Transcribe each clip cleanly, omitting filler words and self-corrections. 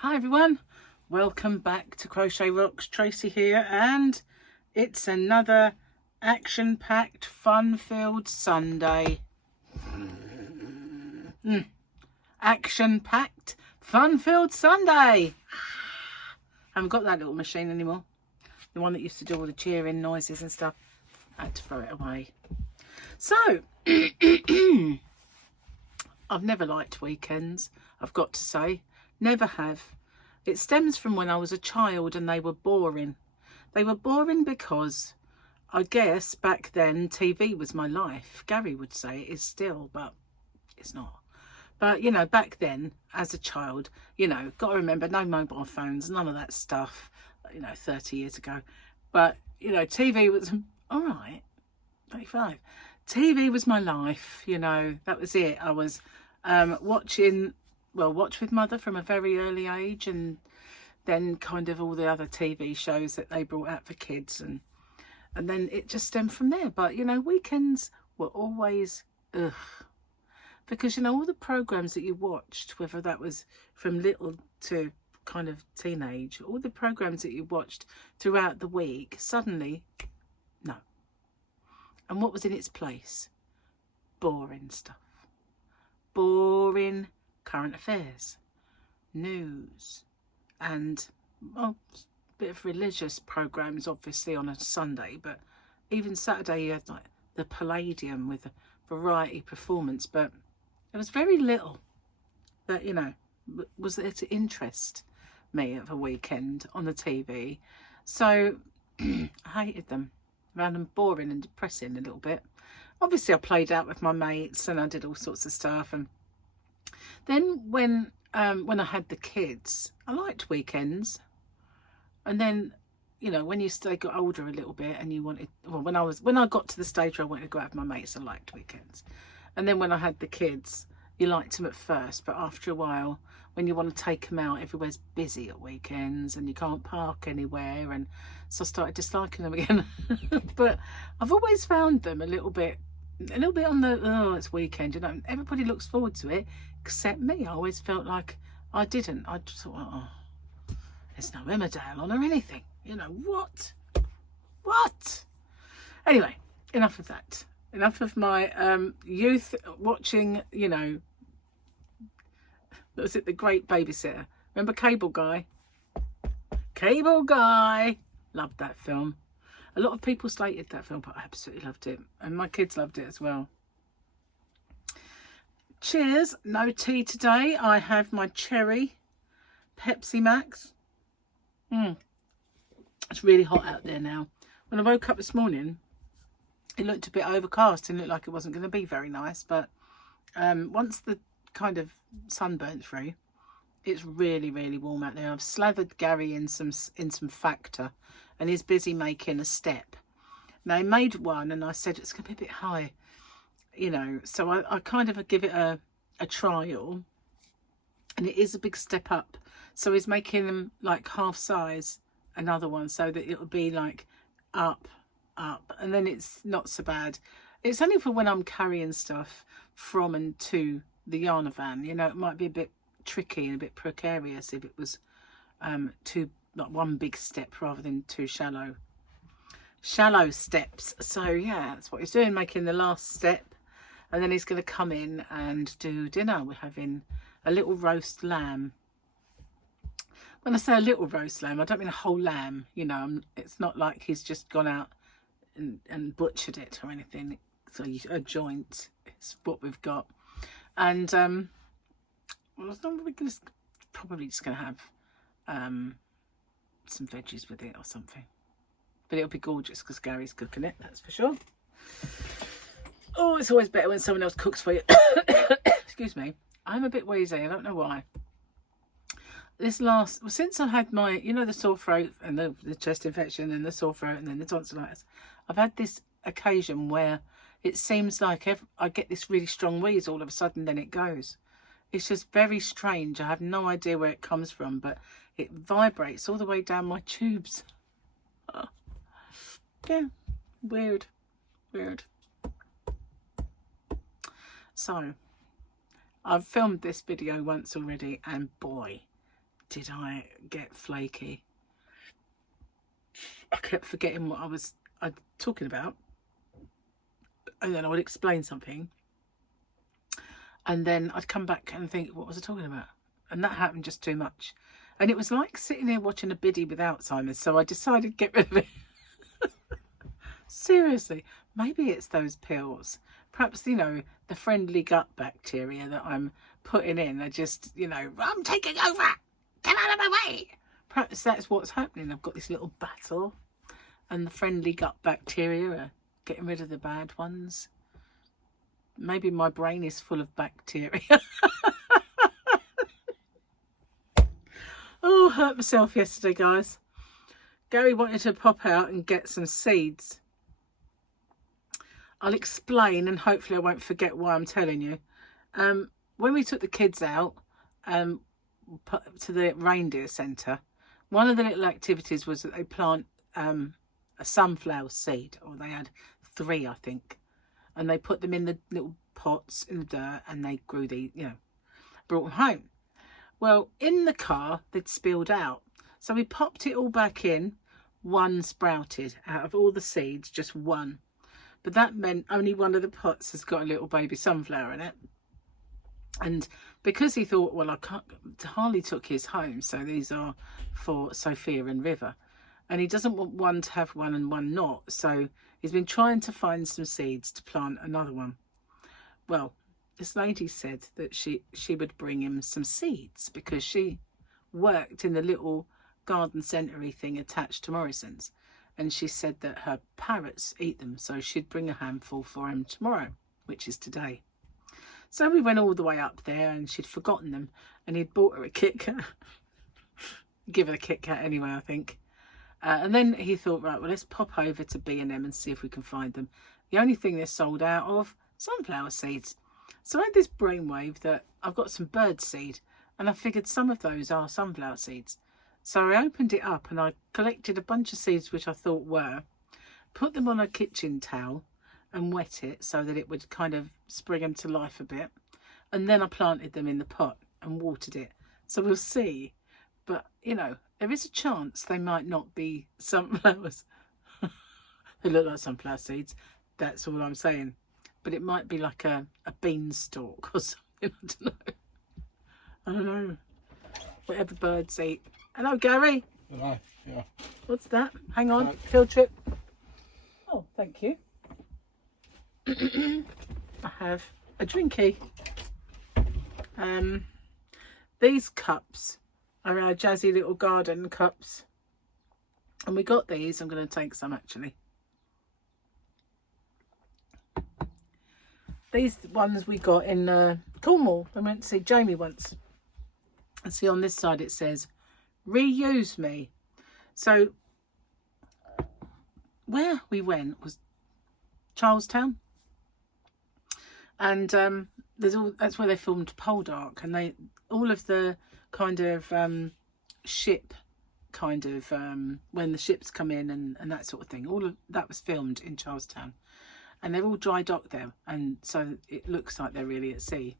Hi everyone, welcome back to Crochet Rocks. Tracy here, and it's another action-packed, fun-filled Sunday. Action-packed, fun-filled Sunday. I haven't got that little machine anymore. The one that used to do all the cheering noises and stuff. I had to throw it away. So, I've never liked weekends, I've got to say. Never have. It stems from when I was a child and they were boring. They were boring because I guess back then TV was my life. Gary would say it is still, but it's not. But, you know, back then as a child, you know, got to remember, no mobile phones, none of that stuff, you know, 30 years ago. But, you know, TV was, all right, 35. TV was my life, you know, that was it. I was watching... Well, Watch with Mother from a very early age, and then kind of all the other TV shows that they brought out for kids, and then it just stemmed from there. But, you know, weekends were always, because, you know, all the programmes that you watched, whether that was from little to kind of teenage, all the programmes that you watched throughout the week, suddenly, no. And what was in its place? Boring stuff. Boring current affairs, news, and, well, a bit of religious programs obviously on a Sunday, but even Saturday you had like the Palladium with a variety performance, but there was very little that, you know, was there to interest me of a weekend on the TV. So I hated them. I found them boring and depressing a little bit. Obviously I played out with my mates and I did all sorts of stuff, and then when I had the kids, I liked weekends. And then, you know, when they got older a little bit and you wanted, well, when I got to the stage where I wanted to go out with my mates, I liked weekends. And then when I had the kids, you liked them at first, but after a while, when you want to take them out, everywhere's busy at weekends and you can't park anywhere. And so I started disliking them again. But I've always found them a little bit on the, oh, it's weekend, you know, everybody looks forward to it except me. I always felt like I didn't. I just thought, oh, there's no Emmerdale on or anything, you know. What Anyway, enough of that. Enough of my youth watching, you know, was it The Great Babysitter? Remember Cable Guy? Loved that film. A lot of people slated that film, but I absolutely loved it. And my kids loved it as well. Cheers. No tea today. I have my cherry Pepsi Max. It's really hot out there now. When I woke up this morning, it looked a bit overcast and looked like it wasn't going to be very nice. But once the kind of sun burnt through, it's really, really warm out there. I've slathered Gary in some Factor, and he's busy making a step. Now, he made one and I said it's going to be a bit high, you know, so I kind of give it a trial, and it is a big step up. So he's making them like half size, another one, so that it will be like up, and then it's not so bad. It's only for when I'm carrying stuff from and to the yarn van, you know. It might be a bit tricky and a bit precarious if it was like one big step rather than two shallow steps. So yeah, that's what he's doing, making the last step, and then he's going to come in and do dinner. We're having a little roast lamb. When I say a little roast lamb, I don't mean a whole lamb, you know. It's not like he's just gone out and butchered it or anything. So a joint is what we've got. And well, we're probably just going to have some veggies with it or something. But it'll be gorgeous because Gary's cooking it, that's for sure. Oh, it's always better when someone else cooks for you. Excuse me. I'm a bit wheezy. I don't know why. Since I had my, you know, the sore throat and the chest infection and the sore throat and then the tonsillitis, I've had this occasion where it seems like I get this really strong wheeze all of a sudden, then it goes. It's just very strange. I have no idea where it comes from, but it vibrates all the way down my tubes. Oh. Yeah, weird. So, I've filmed this video once already, and boy, did I get flaky. I kept forgetting what I was talking about, and then I would explain something, and then I'd come back and think, what was I talking about? And that happened just too much. And it was like sitting here watching a biddy with Alzheimer's, so I decided to get rid of it. Seriously, maybe it's those pills. Perhaps, you know, the friendly gut bacteria that I'm putting in are just, you know, I'm taking over, get out of my way. Perhaps that's what's happening. I've got this little battle, and the friendly gut bacteria are getting rid of the bad ones. Maybe my brain is full of bacteria. Oh, hurt myself yesterday, guys. Gary wanted to pop out and get some seeds. I'll explain, and hopefully I won't forget why I'm telling you. When we took the kids out to the reindeer centre, one of the little activities was that they plant a sunflower seed, or they had 3, I think, and they put them in the little pots in the dirt, and they grew the, you know, brought them home. Well, in the car, they'd spilled out. So we popped it all back in. One sprouted out of all the seeds, just one. But that meant only one of the pots has got a little baby sunflower in it. And because he thought, well, I can't, Harley took his home, so these are for Sophia and River. And he doesn't want one to have one and one not. So he's been trying to find some seeds to plant another one. Well, this lady said that she would bring him some seeds because she worked in the little garden centre-y thing attached to Morrison's, and she said that her parrots eat them, so she'd bring a handful for him tomorrow, which is today. So we went all the way up there, and she'd forgotten them, and he'd bought her a Kit Kat. Give her a Kit Kat anyway, I think. And then he thought, right, well, let's pop over to B&M and see if we can find them. The only thing they're sold out of, sunflower seeds. So I had this brainwave that I've got some bird seed, and I figured some of those are sunflower seeds. So I opened it up and I collected a bunch of seeds which I thought were, put them on a kitchen towel and wet it so that it would kind of spring them to life a bit. And then I planted them in the pot and watered it. So we'll see. But, you know, there is a chance they might not be sunflowers. They look like sunflower seeds. That's all I'm saying. But it might be like a beanstalk or something. I don't know. Whatever birds eat. Hello, Gary. Hello. Yeah. What's that? Hang on. Field trip. Oh, thank you. I have a drinky. These cups are our jazzy little garden cups. And we got these. I'm going to take some actually. These ones we got in Cornwall. I went to see Jamie once. And see on this side it says, reuse me. So where we went was Charlestown. And that's where they filmed Poldark. And all of the kind of ship kind of when the ships come in and that sort of thing, all of that was filmed in Charlestown. And they're all dry docked there, and so it looks like they're really at sea.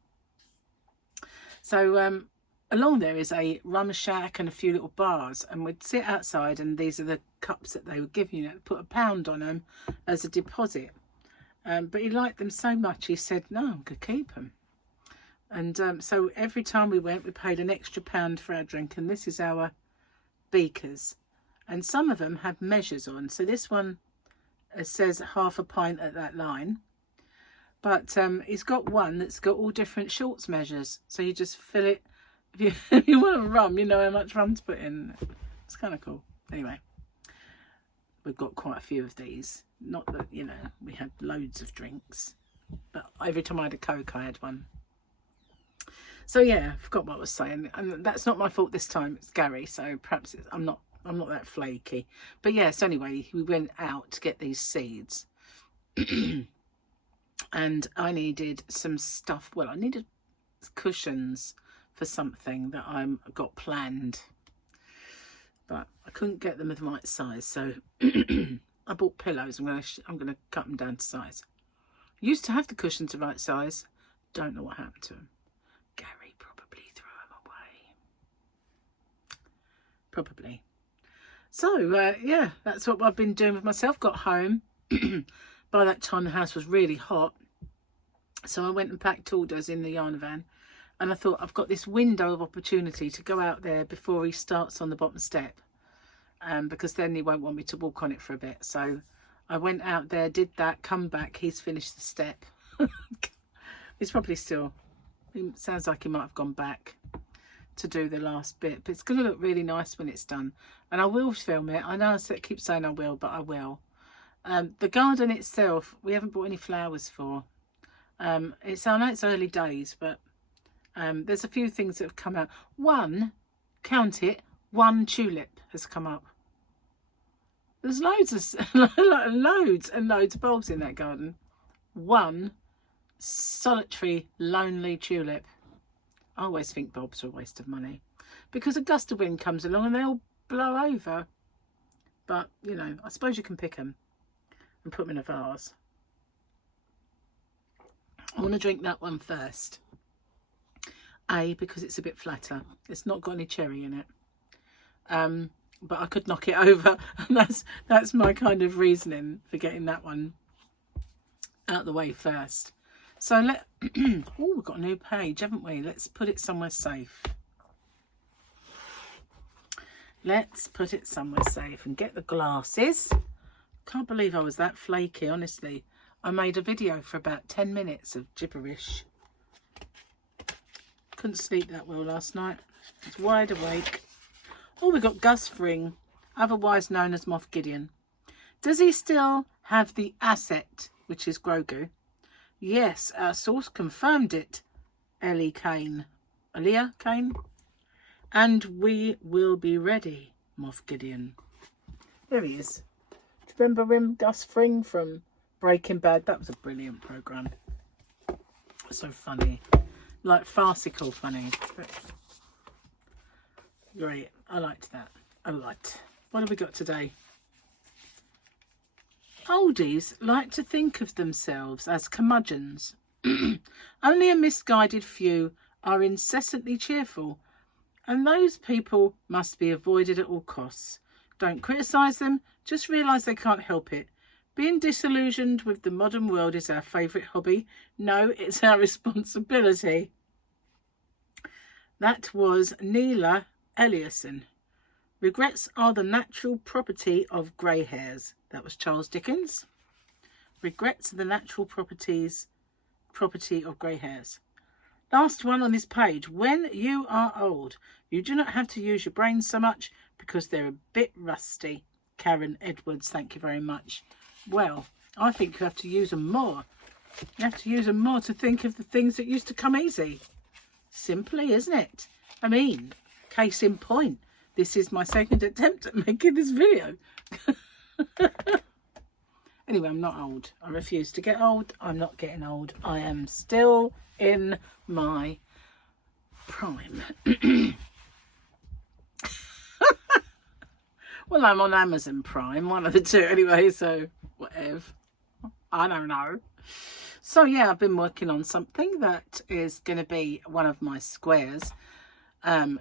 So along there is a rum shack and a few little bars, and we'd sit outside, and these are the cups that they would give you. Put £1 on them as a deposit. But he liked them so much, he said, no, I'm going to keep them. And so every time we went, we paid an extra £1 for our drink, and this is our beakers. And some of them have measures on. So this one, it says half a pint at that line, but he's got one that's got all different shorts measures, so you just fill it. If you want a rum, you know how much rum to put in. It's kind of cool. Anyway, we've got quite a few of these. Not that, you know, we had loads of drinks, but every time I had a Coke I had one. So yeah, I forgot what I was saying, and that's not my fault this time. It's Gary, so perhaps I'm not that flaky. But yes, anyway, we went out to get these seeds. And I needed some stuff. Well, I needed cushions for something that I've got planned. But I couldn't get them of the right size. So I bought pillows. I'm gonna cut them down to size. Used to have the cushions the right size. Don't know what happened to them. Gary probably threw them away. probably. So yeah, that's what I've been doing with myself. Got home. By that time the house was really hot, so I went and packed orders in the yarn van, and I thought I've got this window of opportunity to go out there before he starts on the bottom step, because then he won't want me to walk on it for a bit. So I went out there, did that, come back, he's finished the step. He's probably still, it sounds like he might have gone back to do the last bit, but it's going to look really nice when it's done, and I will film it. I know I keep saying I will, but I will. The garden itself, we haven't bought any flowers for. I know it's early days, but there's a few things that have come out. One, count it, one tulip has come up. There's loads and loads of bulbs in that garden. One solitary, lonely tulip. I always think bulbs are a waste of money, because a gust of wind comes along and they all blow over. But, you know, I suppose you can pick them and put them in a vase. I want to drink that one first. Because it's a bit flatter. It's not got any cherry in it. But I could knock it over, and that's my kind of reasoning for getting that one out of the way first. So oh, we've got a new page, haven't we? Let's put it somewhere safe. Let's put it somewhere safe and get the glasses. Can't believe I was that flaky, honestly. I made a video for about 10 minutes of gibberish. Couldn't sleep that well last night. I was wide awake. Oh, we got Gus Fring, otherwise known as Moff Gideon. Does he still have the asset, which is Grogu? Yes, our source confirmed it. Elia Kane. And we will be ready, Moff Gideon. There he is. Do you remember him, Gus Fring from Breaking Bad? That was a brilliant programme. So funny. Like farcical funny. Great. I liked that. I liked. What have we got today? Oldies like to think of themselves as curmudgeons. Only a misguided few are incessantly cheerful, and those people must be avoided at all costs. Don't criticise them, just realise they can't help it. Being disillusioned with the modern world is our favourite hobby. No, it's our responsibility. That was Neela Eliasson. Regrets are the natural property of grey hairs. That was Charles Dickens. Regrets are the natural property of grey hairs. Last one on this page. When you are old, you do not have to use your brains so much because they're a bit rusty. Karen Edwards, thank you very much. Well, I think you have to use them more. You have to use them more to think of the things that used to come easy. Simply, isn't it? I mean, case in point, this is my second attempt at making this video. Anyway, I'm not old. I refuse to get old. I'm not getting old. I am still in my prime. Well, I'm on Amazon Prime, one of the two anyway, so whatever. I don't know. So yeah, I've been working on something that is going to be one of my squares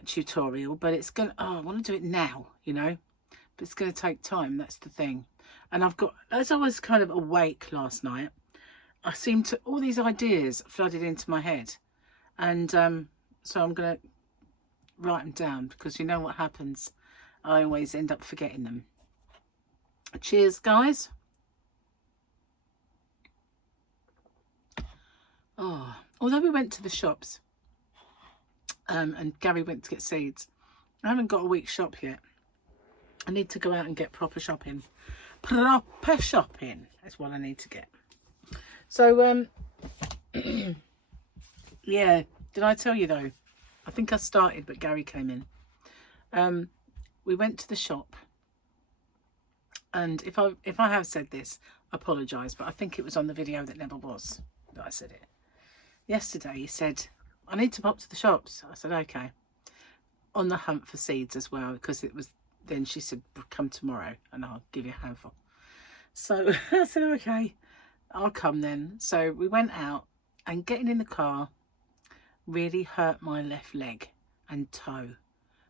tutorial, but it's going to, I want to do it now, you know, but it's going to take time. That's the thing. And I've got, as I was kind of awake last night, I seemed to, all these ideas flooded into my head, and so I'm going to write them down, because you know what happens, I always end up forgetting them. Cheers, guys. Oh, although we went to the shops and Gary went to get seeds, I haven't got a week's shop yet. I need to go out and get proper shopping. Proper shopping is what I need to get. So yeah, did I tell you though? I think I started, but Gary came in. We went to the shop, and if I have said this, I apologise, but I think it was on the video that never was that I said it. Yesterday he said, I need to pop to the shops. I said, okay. On the hunt for seeds as well, because it was, then she said, come tomorrow and I'll give you a handful. So I said, okay, I'll come then. So we went out, and getting in the car really hurt my left leg and toe.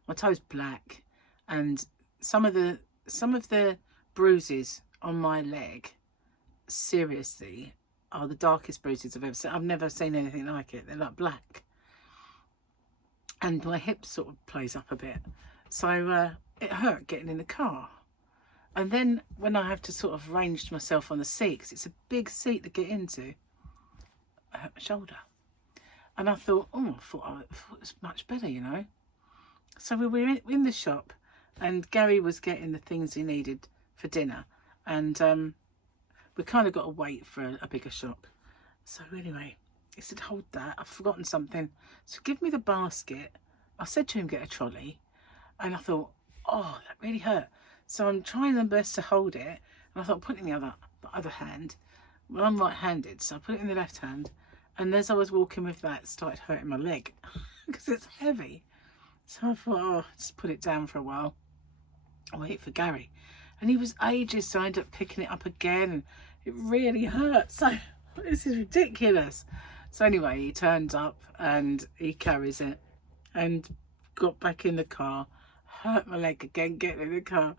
My toe's black, and some of the bruises on my leg, seriously, are the darkest bruises I've ever seen. I've never seen anything like it. They're like black, and my hip sort of plays up a bit, so it hurt getting in the car. And then when I have to sort of range myself on the seat, because it's a big seat to get into, I hurt my shoulder. And I thought, I thought it was much better, you know. So we were in the shop, and Gary was getting the things he needed for dinner, and we kind of got to wait for a bigger shop. So anyway, he said, hold that, I've forgotten something. So give me the basket. I said to him, get a trolley. And I thought, oh, that really hurt. So I'm trying my best to hold it. And I thought, put it in the other hand. Well, I'm right-handed, so I put it in the left hand. And as I was walking with that, it started hurting my leg because it's heavy. So I thought, oh, just put it down for a while. I'll wait for Gary. And he was ages, so I ended up picking it up again. And it really hurt. So this is ridiculous. So anyway, he turns up and he carries it and got back in the car. Hurt my leg again getting in the car.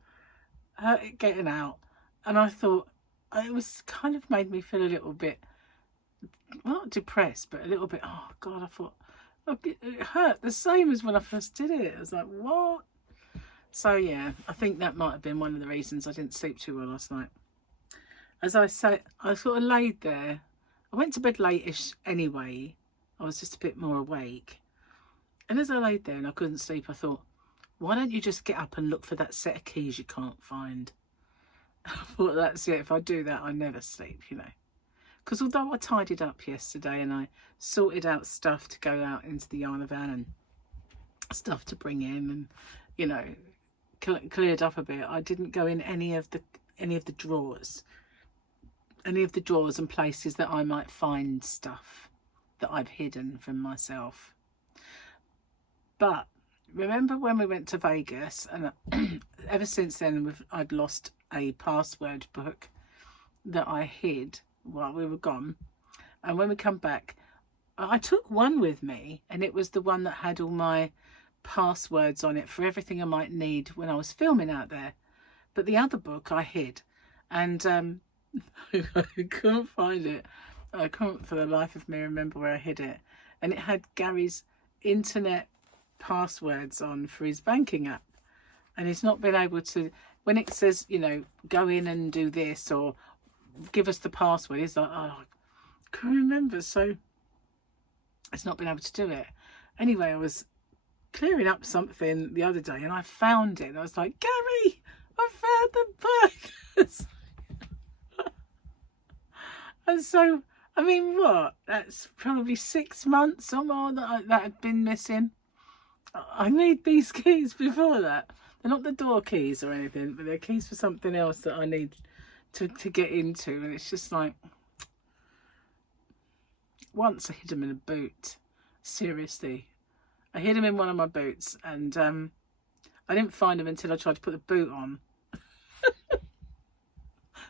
Hurt it getting out. And I thought, it was kind of made me feel a little bit, well, not depressed, but a little bit, oh God, I thought, look, it hurt the same as when I first did it. I was like, what? So yeah, I think that might have been one of the reasons I didn't sleep too well last night. As I say, I sort of laid there. I went to bed late-ish anyway. I was just a bit more awake. And as I laid there and I couldn't sleep, I thought, why don't you just get up and look for that set of keys you can't find? I thought, that's it. If I do that, I never sleep, you know. Because although I tidied up yesterday and I sorted out stuff to go out into the yarn van and stuff to bring in and, you know, cleared up a bit, I didn't go in any of the drawers. Any of the drawers and places that I might find stuff that I've hidden from myself. But remember when we went to Vegas, and ever since then I'd lost a password book that I hid while we were gone. And when we come back, I took one with me, and it was the one that had all my passwords on it for everything I might need when I was filming out there. But the other book I hid, and I couldn't find it. I couldn't for the life of me remember where I hid it. And it had Gary's internet passwords on for his banking app. And he's not been able to, when it says, you know, go in and do this or give us the password, he's like, oh, I can't remember. So it's not been able to do it. Anyway, I was clearing up something the other day and I found it. And I was like, Gary, I found the book. And so, I mean, what? That's probably 6 months or more that had been missing. I need these keys before that. They're not the door keys or anything, but they're keys for something else that I need to get into. And it's just like, once I hid them in a boot. Seriously. I hid them in one of my boots, and I didn't find them until I tried to put the boot on.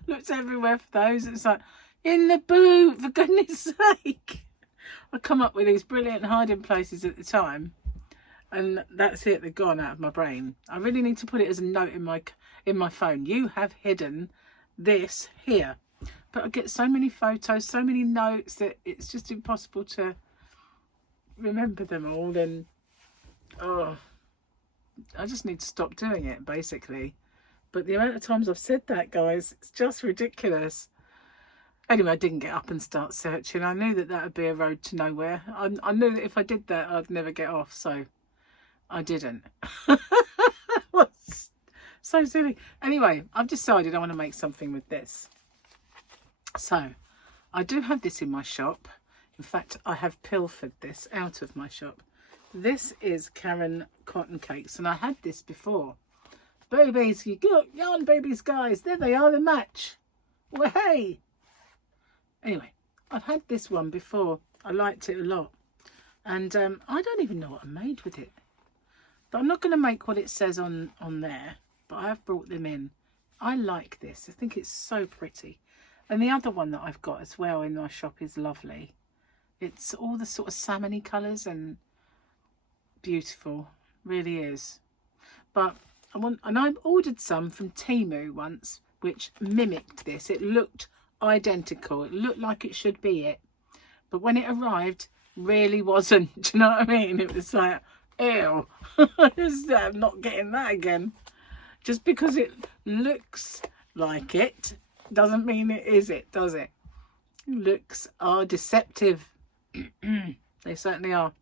Looked everywhere for those. It's like, in the boot, for goodness sake. I come up with these brilliant hiding places at the time, and that's it, they're gone out of my brain. I really need to put it as a note in my phone. You have hidden this here. But I get so many photos, so many notes that it's just impossible to remember them all. And oh, I just need to stop doing it, basically. But the amount of times I've said that, guys, it's just ridiculous. Anyway, I didn't get up and start searching. I knew that would be a road to nowhere. I knew that if I did that, I'd never get off. So I didn't. So silly. Anyway, I've decided I want to make something with this. So I do have this in my shop. In fact, I have pilfered this out of my shop. This is Karen Cotton Cakes, and I had this before. Babies, you got yarn babies, guys. There they are, the match. Well, hey. Anyway, I've had this one before. I liked it a lot. And I don't even know what I made with it. But I'm not going to make what it says on there. But I have brought them in. I like this. I think it's so pretty. And the other one that I've got as well in my shop is lovely. It's all the sort of salmony colours and beautiful. Really is. But and I ordered some from Temu once, which mimicked this. It looked identical. It looked like it should be it. But when it arrived, really wasn't. Do you know what I mean? It was like, ew, I'm not getting that again. Just because it looks like it doesn't mean it is it, does it? Looks are deceptive. They certainly are.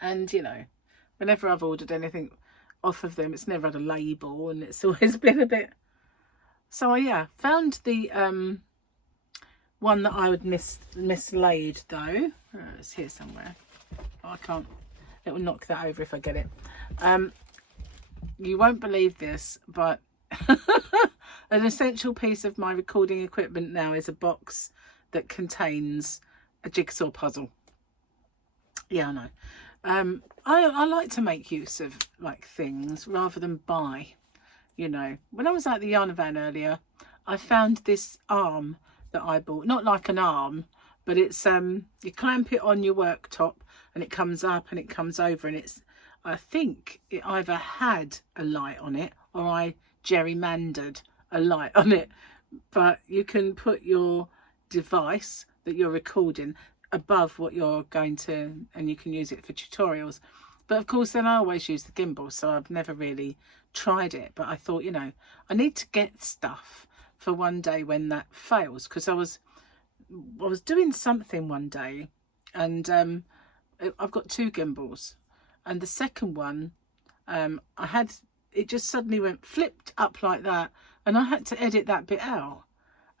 And, you know, whenever I've ordered anything off of them, it's never had a label, and it's always been a bit... So, yeah, found the one that I would mislaid, though. It's here somewhere. I can't... It will knock that over if I get it. You won't believe this, but an essential piece of my recording equipment now is a box that contains a jigsaw puzzle. Yeah, I know. I like to make use of like things rather than buy. You know, when I was at the Yarn Van earlier, I found this arm that I bought. Not like an arm, but it's you clamp it on your worktop and it comes up and it comes over, and it's, I think it either had a light on it or I gerrymandered a light on it. But you can put your device that you're recording above what you're going to, and you can use it for tutorials. But of course then I always use the gimbal, so I've never really tried it. But I thought, you know, I need to get stuff for one day when that fails, because I was doing something one day, and I've got two gimbals, and the second one I had, it just suddenly went flipped up like that, and I had to edit that bit out,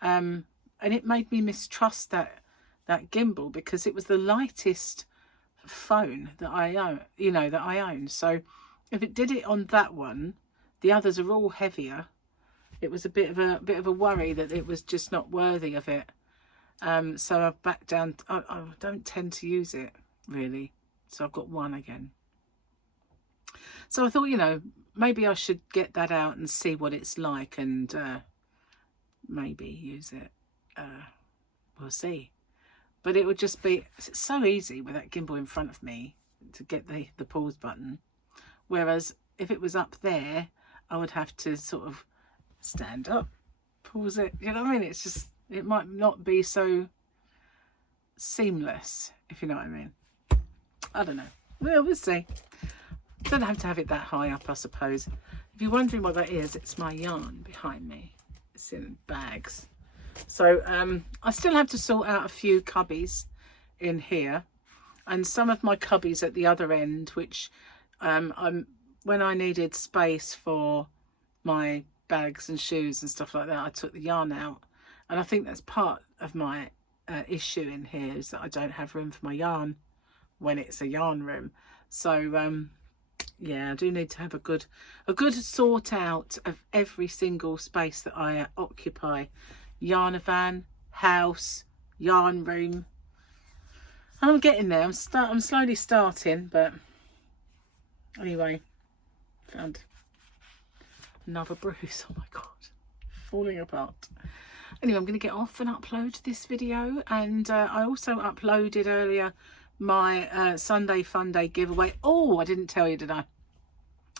and it made me mistrust that gimbal, because it was the lightest phone that I own, you know, that I own. So if it did it on that one, the others are all heavier. It was a bit of a worry that it was just not worthy of it. So I've backed down. I don't tend to use it really, so I've got one again. So I thought, you know, maybe I should get that out and see what it's like, and maybe use it. We'll see. But it would just be, it's so easy with that gimbal in front of me to get the pause button. Whereas if it was up there, I would have to sort of stand up, pause it. You know what I mean? It's just, it might not be so seamless, if you know what I mean. I don't know. Well, we'll see. Don't have to have it that high up, I suppose. If you're wondering what that is, it's my yarn behind me. It's in bags. So I still have to sort out a few cubbies in here, and some of my cubbies at the other end, which when I needed space for my bags and shoes and stuff like that, I took the yarn out. And I think that's part of my issue in here, is that I don't have room for my yarn when it's a yarn room. So yeah, I do need to have a good sort out of every single space that I occupy. Yarn van, house, yarn room. I'm getting there. I'm slowly starting, but anyway, found another bruise. Oh my god, falling apart. Anyway, I'm going to get off and upload this video, and I also uploaded earlier my Sunday Fun Day giveaway. Oh, I didn't tell you, did I?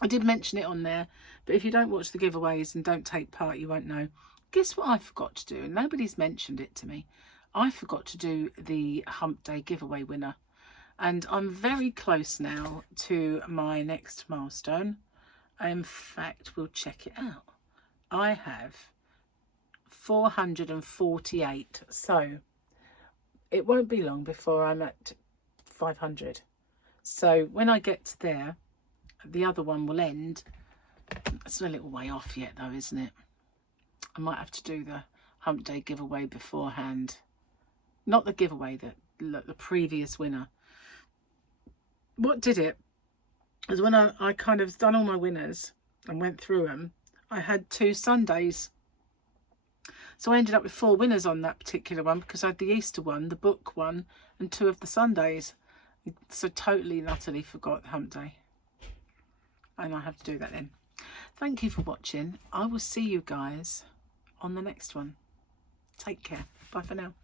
I did mention it on there, but if you don't watch the giveaways and don't take part, you won't know. Guess what I forgot to do? And nobody's mentioned it to me. I forgot to do the Hump Day giveaway winner. And I'm very close now to my next milestone. In fact, we'll check it out. I have 448. So it won't be long before I'm at 500. So when I get to there, the other one will end. It's a little way off yet though, isn't it? I might have to do the Hump Day giveaway beforehand. Not the giveaway, the previous winner. What did it is when I kind of done all my winners and went through them, I had 2 Sundays. So I ended up with 4 winners on that particular one, because I had the Easter one, the book one, and 2 of the Sundays. So totally and utterly forgot Hump Day. And I have to do that then. Thank you for watching. I will see you guys on the next one. Take care. Bye for now.